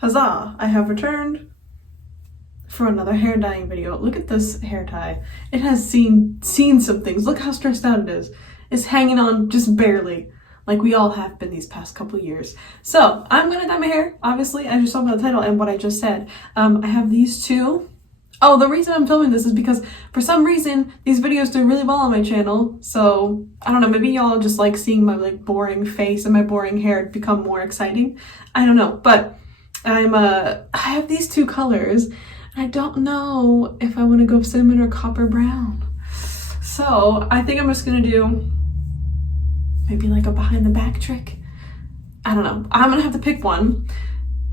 Huzzah! I have returned for another hair dyeing video. Look at this hair tie. It has seen some things. Look how stressed out it is. It's hanging on just barely, like we all have been these past couple years. So I'm gonna dye my hair, obviously, as you saw by the title and what I just said. I have these two. Oh, the reason I'm filming this is because for some reason these videos do really well on my channel. So I don't know, maybe y'all just like seeing my like boring face and my boring hair become more exciting. I don't know, but I have these two colors. I don't know if I want to go cinnamon or copper brown. So I think I'm just gonna do maybe like a behind the back trick. I don't know. I'm gonna have to pick one.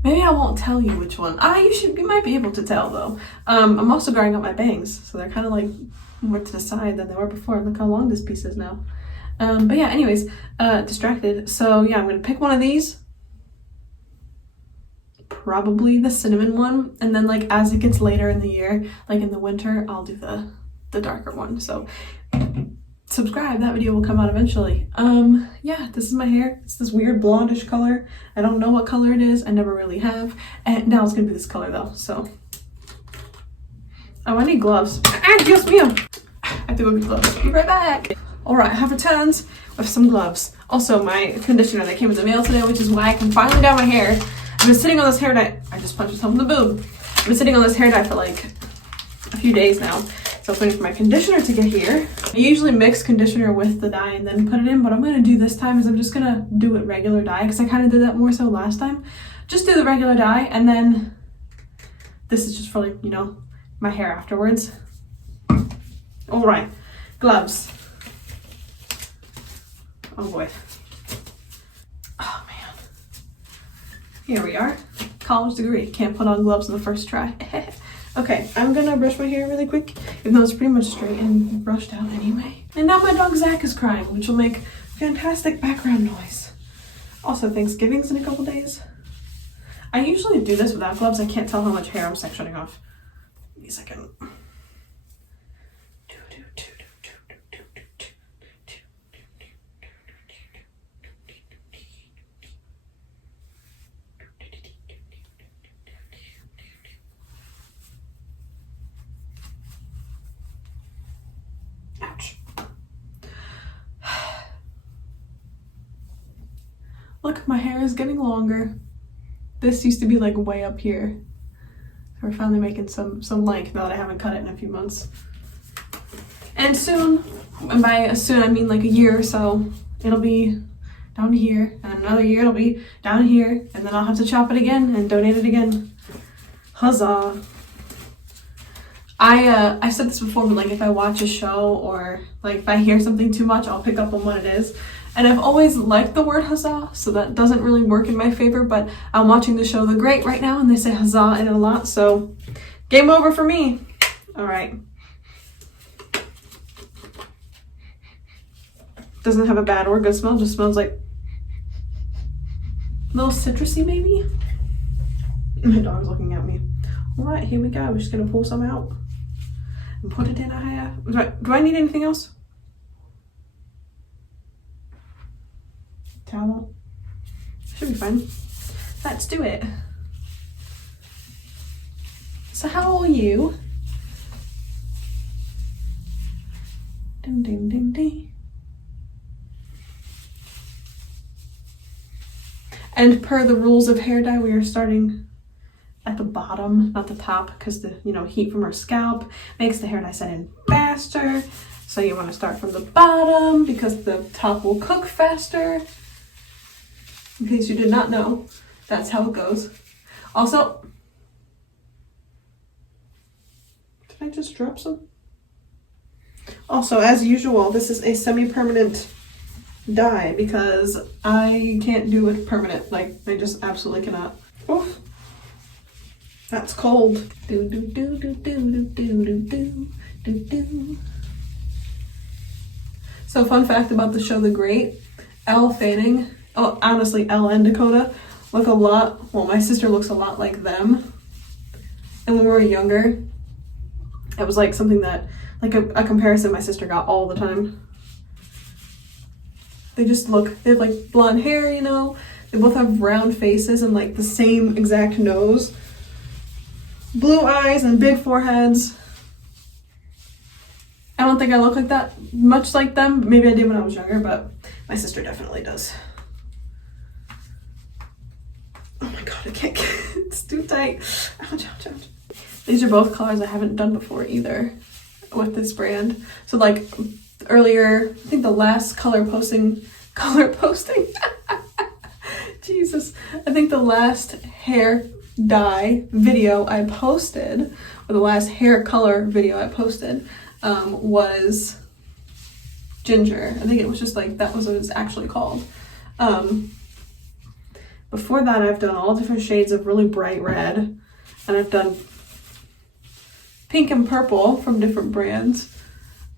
Maybe I won't tell you which one. You might be able to tell though. I'm also growing out my bangs, so they're kind of like more to the side than they were before. Look how long this piece is now. But yeah, anyways, distracted. So yeah, I'm gonna pick one of these. Probably the cinnamon one, and then like as it gets later in the year, like in the winter, I'll do the darker one. So subscribe, that video will come out eventually. Yeah, this is my hair. It's this weird blondish color. I don't know what color it is. I never really have. And now it's gonna be this color though, so. Oh, I need gloves. Dios mío. I have to go get gloves. Be right back. All right, I have returned with some gloves. Also, my conditioner that came in the mail today, which is why I can finally dye my hair. I've been sitting on this hair dye. I just punched myself in the boob. I've been sitting on this hair dye for like a few days now. So I'm waiting for my conditioner to get here. I usually mix conditioner with the dye and then put it in, but I'm gonna do this time is I'm just gonna do it regular dye because I kind of did that more so last time. Just do the regular dye, and then this is just for like, you know, my hair afterwards. All right, gloves. Oh boy. Oh man. Here we are. College degree. Can't put on gloves on the first try. Okay, I'm gonna brush my hair really quick, even though it's pretty much straight and brushed out anyway. And now my dog Zach is crying, which will make fantastic background noise. Also, Thanksgiving's in a couple days. I usually do this without gloves. I can't tell how much hair I'm sectioning off. Give me a second. Look, my hair is getting longer. This used to be like way up here. So we're finally making some length now that I haven't cut it in a few months. And soon, and by soon I mean like a year or so, it'll be down here, and another year it'll be down here, and then I'll have to chop it again and donate it again. Huzzah. I said this before, but like if I watch a show or like if I hear something too much, I'll pick up on what it is. And I've always liked the word huzzah, so that doesn't really work in my favor, but I'm watching the show The Great right now and they say huzzah in it a lot, so game over for me. All right. Doesn't have a bad or good smell, just smells like a little citrusy maybe. My dog's looking at me. All right, here we go. We're just gonna pull some out and put it in our hair. Do I need anything else? Towel. Should be fine. Let's do it. So how are you? Ding ding ding ding. And per the rules of hair dye, we are starting at the bottom, not the top, because the heat from our scalp makes the hair dye set in faster. So you want to start from the bottom because the top will cook faster. In case you did not know, that's how it goes. Also, did I just drop some? Also, as usual, this is a semi-permanent dye because I can't do it permanent. Like, I just absolutely cannot. Oof. That's cold. Do do do do do do do do do do. So fun fact about the show The Great, Elle Fanning, oh honestly Elle and Dakota look a lot, well my sister looks a lot like them. And when we were younger, it was like something that, like a comparison my sister got all the time. They just look, they have like blonde hair, They both have round faces and like the same exact nose. Blue eyes and big foreheads. I don't think I look like that much like them. Maybe I did when I was younger, but my sister definitely does. Oh my god, I can't get it. It's too tight. Ouch, ouch, ouch. These are both colors I haven't done before either with this brand. So like earlier, I think the last color posting, Jesus. I think the last hair dye video I posted, or the last hair color video I posted, was ginger. I think it was just like, that was what it's actually called. Before that, I've done all different shades of really bright red, and I've done pink and purple from different brands.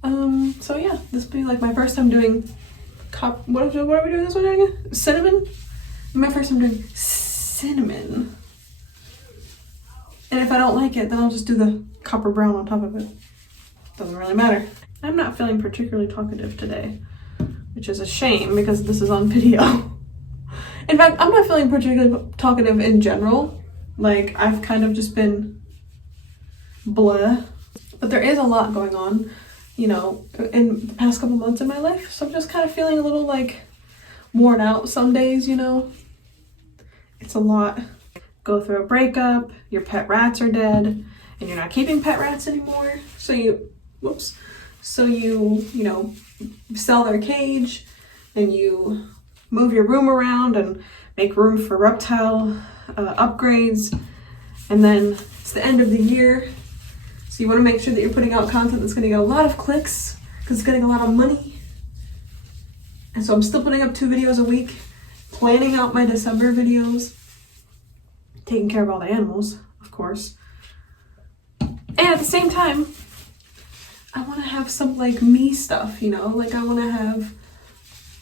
So yeah, this will be like my first time doing what are we doing this one again? Cinnamon? My first time doing cinnamon. And if I don't like it, then I'll just do the copper brown on top of it. Doesn't really matter. I'm not feeling particularly talkative today, which is a shame because this is on video. In fact, I'm not feeling particularly talkative in general. Like, I've kind of just been blah. But there is a lot going on, you know, in the past couple months in my life. So I'm just kind of feeling a little, like, worn out some days, you know. It's a lot. Go through a breakup, your pet rats are dead, and you're not keeping pet rats anymore. So you know, sell their cage, and you move your room around and make room for reptile upgrades. And then it's the end of the year, so you want to make sure that you're putting out content that's going to get a lot of clicks because it's getting a lot of money. And so I'm still putting up 2 videos a week, planning out my December videos, taking care of all the animals, of course. And at the same time, I want to have some like me stuff, you know, like I want to have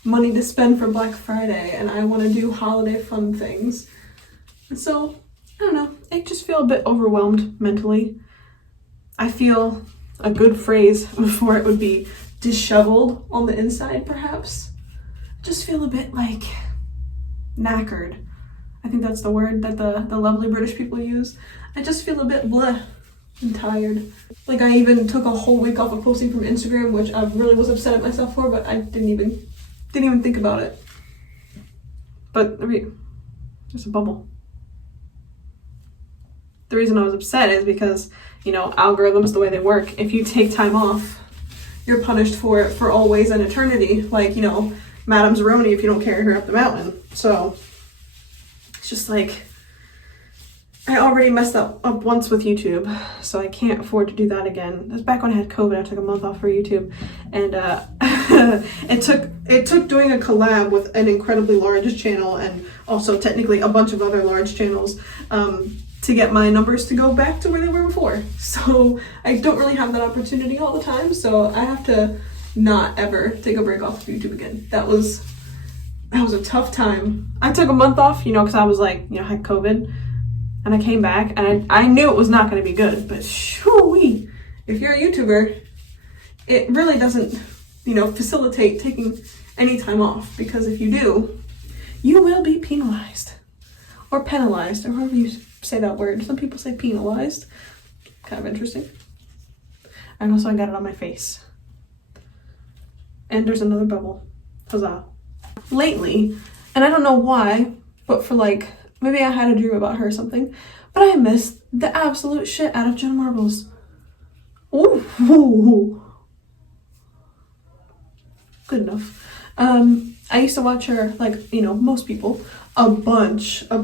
money to spend for Black Friday, and I want to do holiday fun things. And so, I don't know, I just feel a bit overwhelmed mentally. I feel a good phrase before it would be disheveled on the inside, perhaps. I just feel a bit like knackered. I think that's the word that the lovely British people use. I just feel a bit bleh and tired. Like, I even took a whole week off of posting from Instagram, which I really was upset at myself for, but I didn't even think about it. But there's a bubble. The reason I was upset is because, you know, algorithms, the way they work, if you take time off, you're punished for it for always and eternity. Like, you know, Madame Zeroni if you don't carry her up the mountain. So it's just like, I already messed up once with YouTube, so I can't afford to do that again. It was back when I had COVID. I took a month off for YouTube, and it took doing a collab with an incredibly large channel and also technically a bunch of other large channels to get my numbers to go back to where they were before. So I don't really have that opportunity all the time, so I have to not ever take a break off of YouTube again. That was a tough time. I took a month off, you know, because I was like, you know, I had COVID. And I came back, and I knew it was not going to be good, but shoo-wee, if you're a YouTuber, it really doesn't, you know, facilitate taking any time off, because if you do, you will be penalized, or penalized, or however you say that word. Some people say penalized. Kind of interesting. And also I got it on my face. And there's another bubble. Huzzah. Lately, and I don't know why, but for like, maybe I had a dream about her or something, but I missed the absolute shit out of Jenna Marbles. Ooh. Good enough. I used to watch her, like, you know, most people, a bunch. I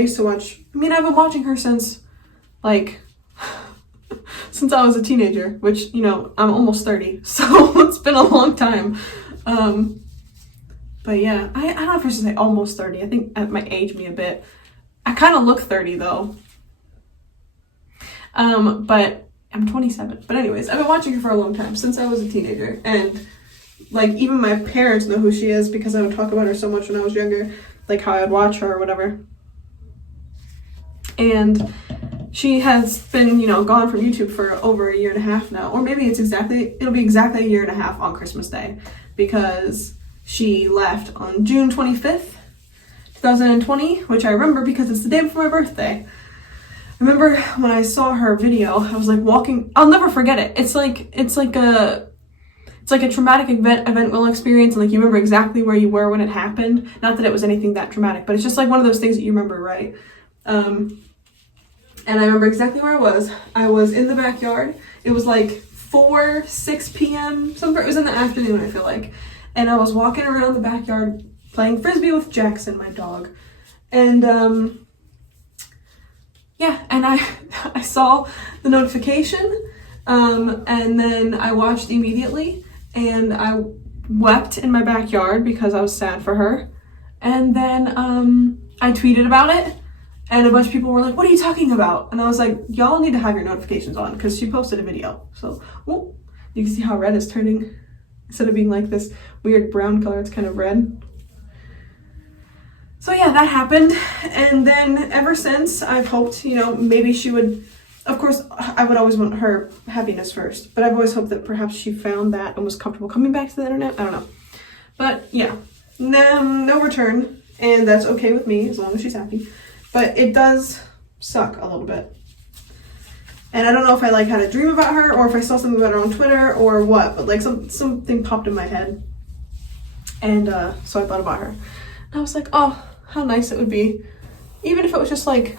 used to watch, I mean, I've been watching her since, like, since I was a teenager, which, you know, I'm almost 30, so it's been a long time. But yeah, I don't know if I should say almost 30. I think that might age me a bit. I kind of look 30 though. But I'm 27. But anyways, I've been watching her for a long time, since I was a teenager. And like, even my parents know who she is because I would talk about her so much when I was younger, like how I would watch her or whatever. And she has been, you know, gone from YouTube for over a year and a half now. Or maybe it'll be exactly a year and a half on Christmas Day, because she left on June 25th, 2020, which I remember because it's the day before my birthday. I remember when I saw her video, I was like walking, I'll never forget it. It's like a traumatic event we'll experience, and like you remember exactly where you were when it happened. Not that it was anything that traumatic, but it's just like one of those things that you remember, right? And I remember exactly where I was. I was in the backyard. It was like 6 p.m. Somewhere. It was in the afternoon, I feel like. And I was walking around the backyard playing frisbee with Jackson, my dog. And and I saw the notification, and then I watched immediately, and I wept in my backyard because I was sad for her. And then I tweeted about it. And a bunch of people were like, what are you talking about? And I was like, y'all need to have your notifications on, because she posted a video. So, well, you can see how red is turning. Instead of being like this weird brown color, it's kind of red. So yeah, that happened. And then ever since, I've hoped, maybe she would, of course, I would always want her happiness first. But I've always hoped that perhaps she found that and was comfortable coming back to the internet. I don't know. But yeah, no return. And that's okay with me, as long as she's happy. But it does suck a little bit. And I don't know if I like had a dream about her, or if I saw something about her on Twitter or what, but like something popped in my head. And so I thought about her. And I was like, oh, how nice it would be. Even if it was just like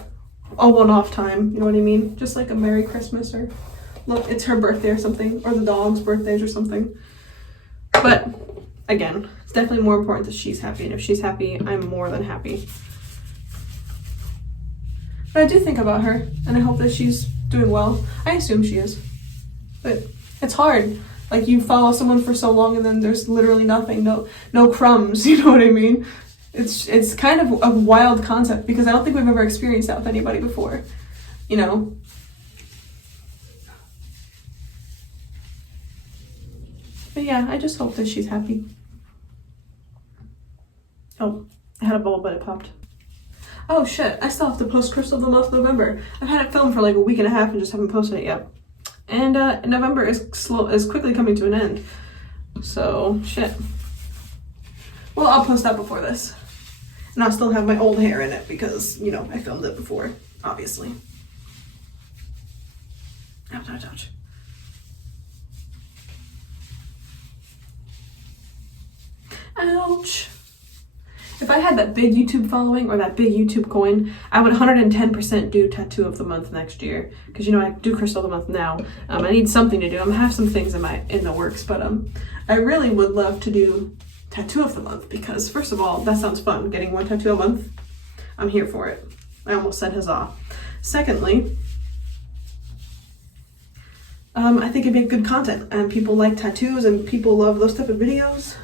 a one-off time, you know what I mean? Just like a Merry Christmas, or look, it's her birthday or something, or the dog's birthdays or something. But again, it's definitely more important that she's happy. And if she's happy, I'm more than happy. But I do think about her, and I hope that she's doing well. I assume she is. But it's hard. Like, you follow someone for so long, and then there's literally nothing, no crumbs, you know what I mean? It's kind of a wild concept, because I don't think we've ever experienced that with anybody before, But yeah, I just hope that she's happy. Oh, I had a bubble, but it popped. Oh shit, I still have to post Crystal of the month of November. I've had it filmed for like a week and a half and just haven't posted it yet. And November is quickly coming to an end. So, shit. Well, I'll post that before this. And I'll still have my old hair in it because, I filmed it before, obviously. Ouch, ouch, ouch. Ouch. If I had that big YouTube following or that big YouTube coin, I would 110% do Tattoo of the Month next year. Because, I do Crystal of the Month now. I need something to do. I'm going to have some things in the works. But I really would love to do Tattoo of the Month. Because, first of all, that sounds fun. Getting one tattoo a month. I'm here for it. I almost said huzzah. Secondly, I think it'd be good content. And people like tattoos and people love those type of videos.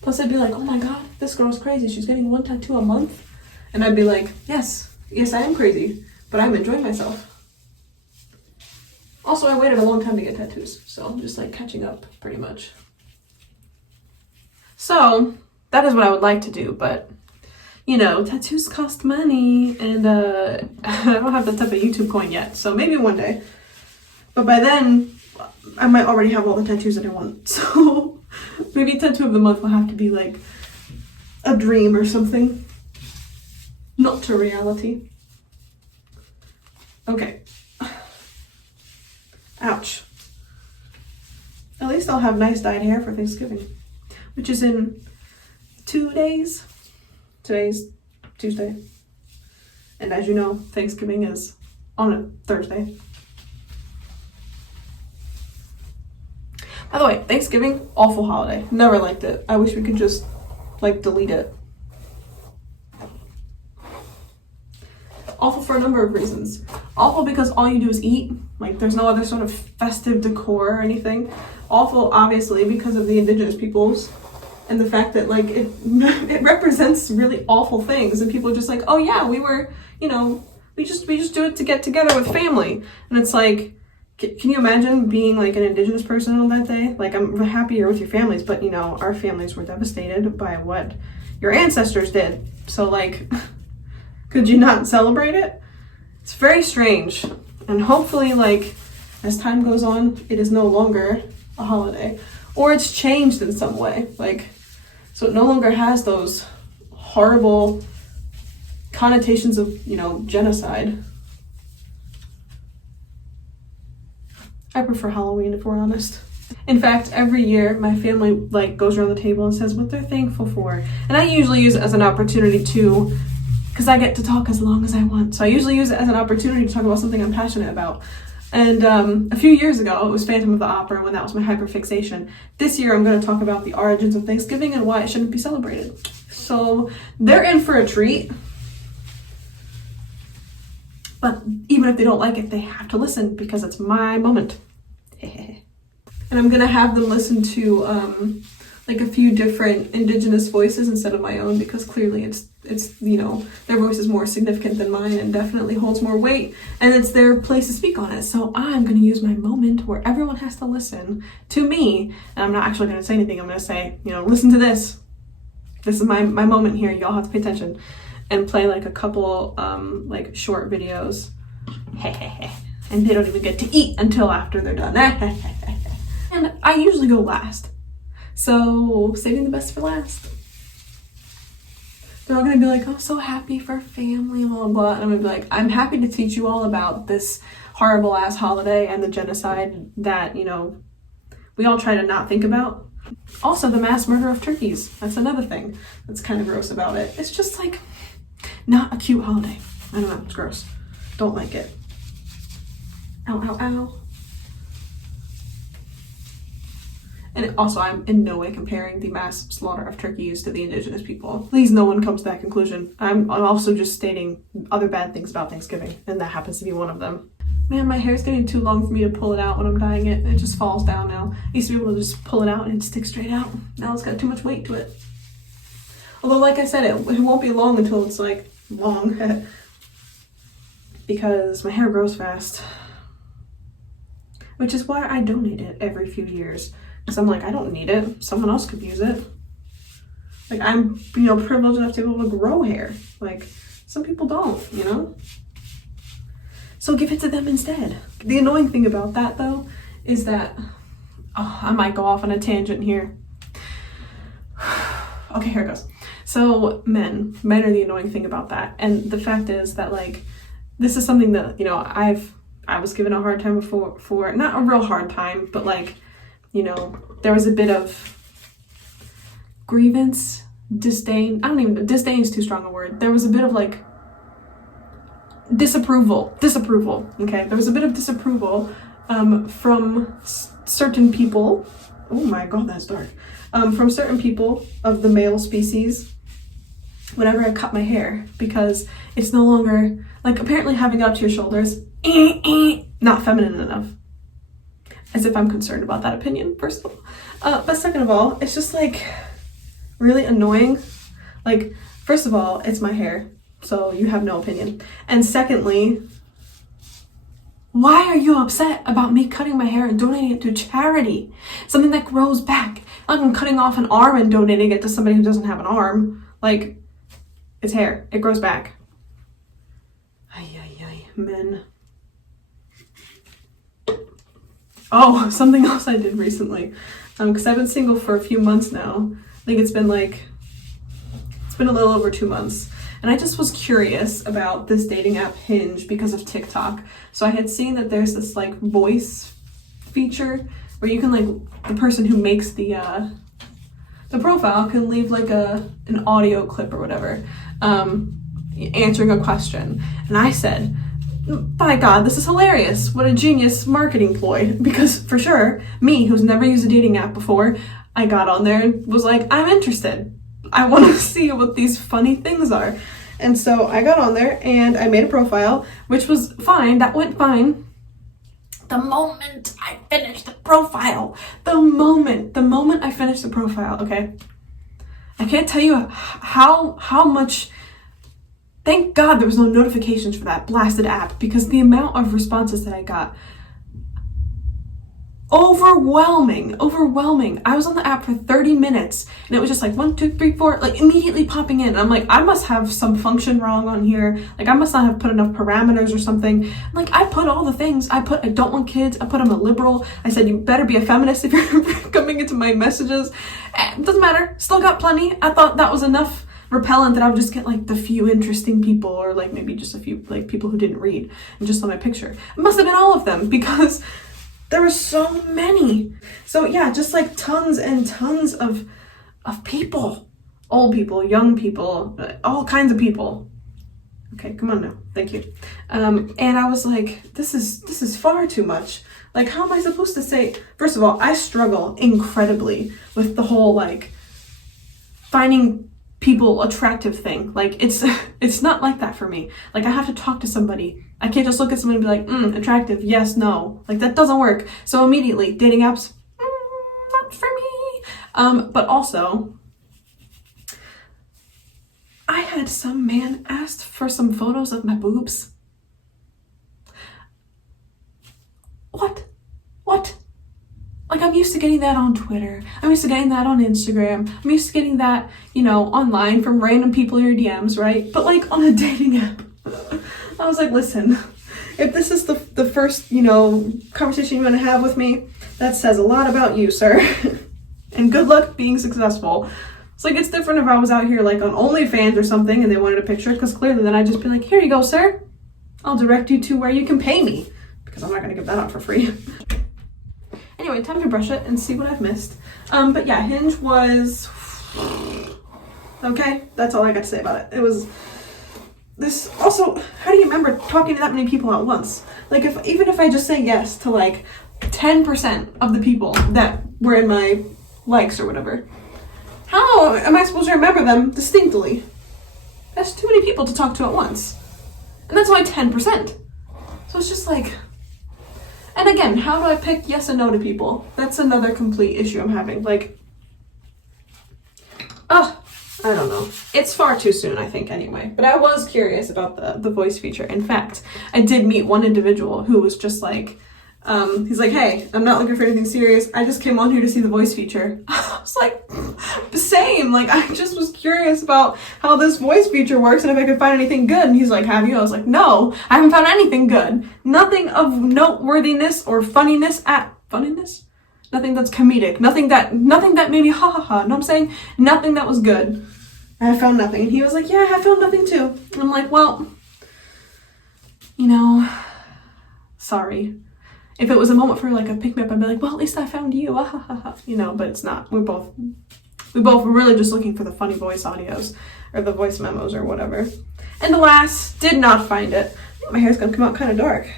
Plus, I'd be like, oh my god, this girl's crazy. She's getting one tattoo a month. And I'd be like, yes, I am crazy, but I'm enjoying myself. Also, I waited a long time to get tattoos, so I'm just like catching up pretty much. So, that is what I would like to do, but tattoos cost money, and I don't have that type of YouTube coin yet, so maybe one day. But by then, I might already have all the tattoos that I want, so maybe Tattoo of the Month will have to be like a dream or something. Not to reality. Okay. Ouch. At least I'll have nice dyed hair for Thanksgiving, which is in 2 days. Today's Tuesday. And as you know, Thanksgiving is on a Thursday. By the way, Thanksgiving, awful holiday. Never liked it. I wish we could just, delete it. Awful for a number of reasons. Awful because all you do is eat. There's no other sort of festive decor or anything. Awful, obviously, because of the indigenous peoples. And the fact that, it represents really awful things. And people are just like, oh yeah, we were, we just do it to get together with family. And it's like, can you imagine being an indigenous person on that day? I'm happy you're with your families, but our families were devastated by what your ancestors did. So could you not celebrate it? It's very strange. And hopefully as time goes on, it is no longer a holiday, or it's changed in some way. So it no longer has those horrible connotations of, genocide. I prefer Halloween, if we're honest. In fact, every year my family goes around the table and says what they're thankful for. And I usually use it as an opportunity to, because I get to talk as long as I want. So I usually use it as an opportunity to talk about something I'm passionate about. And a few years ago, it was Phantom of the Opera when that was my hyperfixation. This year, I'm going to talk about the origins of Thanksgiving and why it shouldn't be celebrated. So they're in for a treat. But even if they don't like it, they have to listen because it's my moment. And I'm gonna have them listen to a few different indigenous voices instead of my own, because clearly it's their voice is more significant than mine and definitely holds more weight, and it's their place to speak on it. So I'm gonna use my moment where everyone has to listen to me, and I'm not actually gonna say anything. I'm gonna say, listen to this. This is my moment here. Y'all have to pay attention, and play a couple short videos. And they don't even get to eat until after they're done. And I usually go last. So saving the best for last. They're all gonna be like, I'm so happy for family, blah, blah, blah. And I'm gonna be like, I'm happy to teach you all about this horrible ass holiday and the genocide that, we all try to not think about. Also, the mass murder of turkeys. That's another thing that's kind of gross about it. It's just not a cute holiday. I don't know, it's gross. Don't like it. Ow, ow, ow. And also, I'm in no way comparing the mass slaughter of turkeys to the indigenous people. Please, no one comes to that conclusion. I'm also just stating other bad things about Thanksgiving, and that happens to be one of them. Man, my hair's getting too long for me to pull it out when I'm dyeing it. It just falls down now. I used to be able to just pull it out and it'd stick straight out. Now it's got too much weight to it. Although, like I said, it won't be long until it's long. Because my hair grows fast. Which is why I donate it every few years. Because I'm I don't need it. Someone else could use it. I'm, privileged enough to be able to grow hair. Some people don't, So give it to them instead. The annoying thing about that, though, is that, I might go off on a tangent here. Okay, here it goes. So men are the annoying thing about that. And the fact is that, this is something that, I was given a hard time before, for not a real hard time, but there was a bit of grievance, disdain. Disdain is too strong a word. There was a bit of disapproval, okay? There was a bit of disapproval from certain people. Oh my God, that's dark. From certain people of the male species whenever I cut my hair, because it's no longer, apparently having it up to your shoulders, not feminine enough. As if I'm concerned about that opinion, first of all. But second of all, it's just really annoying. First of all, it's my hair, so you have no opinion. And secondly, why are you upset about me cutting my hair and donating it to charity? Something that grows back. I'm cutting off an arm and donating it to somebody who doesn't have an arm. It's hair. It grows back. Ay, men. Oh, something else I did recently. Because I've been single for a few months now. I think it's been a little over 2 months. And I just was curious about this dating app Hinge because of TikTok. So I had seen that there's this voice feature where you can the person who makes the profile can leave an audio clip or whatever, answering a question. And I said, by God, this is hilarious. What a genius marketing ploy. Because for sure, me, who's never used a dating app before, I got on there and was I'm interested. I want to see what these funny things are. And so I got on there and I made a profile, which was fine. That went fine. The moment I finished the profile, the moment I finished the profile, okay? I can't tell you how much. Thank God there was no notifications for that blasted app, because the amount of responses that I got, overwhelming. I was on the app for 30 minutes and it was just 1, 2, 3, 4, immediately popping in. I'm I must have some function wrong on here. I must not have put enough parameters or something. I put all the things. I don't want kids. I put I'm a liberal. I said, you better be a feminist if you're coming into my messages. Doesn't matter. Still got plenty. I thought that was enough repellent that I would just get like the few interesting people, or like maybe just a few like people who didn't read and just saw my picture. It must have been all of them because there were so many. So yeah, just like tons and tons of people, old people, young people, all kinds of people. Okay, come on now, thank you. And I was like, this is far too much. Like, how am I supposed to say? First of all, I struggle incredibly with the whole like finding people attractive thing. Like, it's not like that for me. Like, I have to talk to somebody. I can't just look at someone and be like, attractive, yes, no. Like, that doesn't work. So immediately, dating apps, not for me. But also, I had some man ask for some photos of my boobs. What? Like, I'm used to getting that on Twitter. I'm used to getting that on Instagram. I'm used to getting that, online from random people in your DMs, right? But like on a dating app. I was like, listen, if this is the first, conversation you want to have with me, that says a lot about you, sir. And good luck being successful. It's like, it's different if I was out here like on OnlyFans or something and they wanted a picture, because clearly then I'd just be like, here you go, sir. I'll direct you to where you can pay me, because I'm not going to give that out for free. Anyway, time to brush it and see what I've missed. But yeah, Hinge was okay. That's all I got to say about it. It was this. Also, how do you remember talking to that many people at once? Like, even if I just say yes to like 10% of the people that were in my likes or whatever, how am I supposed to remember them distinctly? That's too many people to talk to at once, and that's only 10%. So it's just like. And again, how do I pick yes and no to people? That's another complete issue I'm having. Like, I don't know. It's far too soon, I think, anyway. But I was curious about the voice feature. In fact, I did meet one individual who was just like, he's like, hey, I'm not looking for anything serious. I just came on here to see the voice feature. I was like, same. Like, I just was curious about how this voice feature works and if I could find anything good. And he's like, have you? I was like, no, I haven't found anything good. Nothing of noteworthiness or funniness. Nothing that's comedic. Nothing that maybe ha ha ha. No, I'm saying nothing that was good. I found nothing. And he was like, yeah, I found nothing too. And I'm like, well, sorry. If it was a moment for like a pick-me-up, I'd be like, well, at least I found you, but it's not. We both were really just looking for the funny voice audios or the voice memos or whatever. And alas, did not find it. I think my hair's gonna come out kind of dark.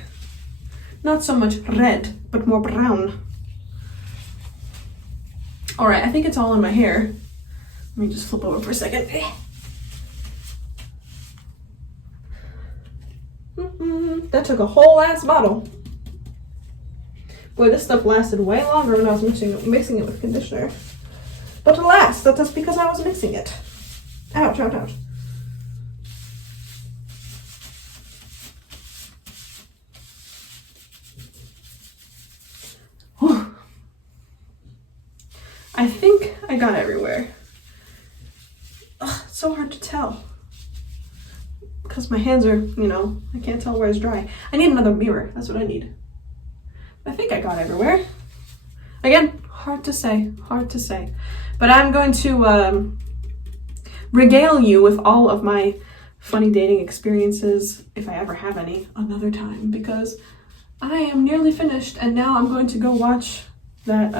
Not so much red, but more brown. All right, I think it's all in my hair. Let me just flip over for a second. That took a whole ass bottle. Boy, this stuff lasted way longer when I was mixing it with conditioner. But alas, that's because I was mixing it. Ouch, ouch, ouch. Whew. I think I got everywhere. Ugh, it's so hard to tell. Because my hands are, I can't tell where it's dry. I need another mirror. That's what I need. I think I got everywhere. Again, hard to say. But I'm going to regale you with all of my funny dating experiences, if I ever have any, another time, because I am nearly finished, and now I'm going to go watch that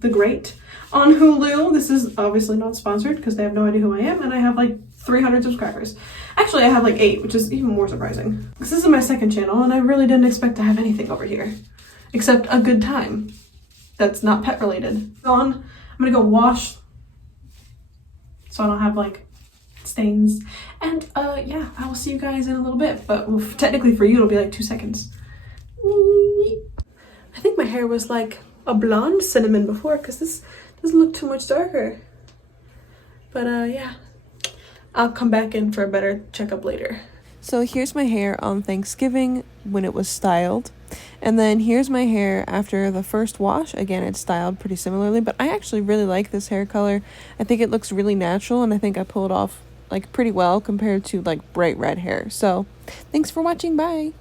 The Great on Hulu. This is obviously not sponsored because they have no idea who I am, and I have like 300 subscribers. Actually, I have like 8, which is even more surprising. This is my second channel, and I really didn't expect to have anything over here. Except a good time that's not pet related. I'm gonna go wash so I don't have like stains. And yeah, I will see you guys in a little bit, but technically for you it'll be like 2 seconds. I think my hair was like a blonde cinnamon before, because this doesn't look too much darker. But yeah, I'll come back in for a better checkup later. So here's my hair on Thanksgiving when it was styled. And then here's my hair after the first wash. Again, it's styled pretty similarly, but I actually really like this hair color. I think it looks really natural, and I think I pull it off like pretty well compared to like bright red hair. So thanks for watching. Bye.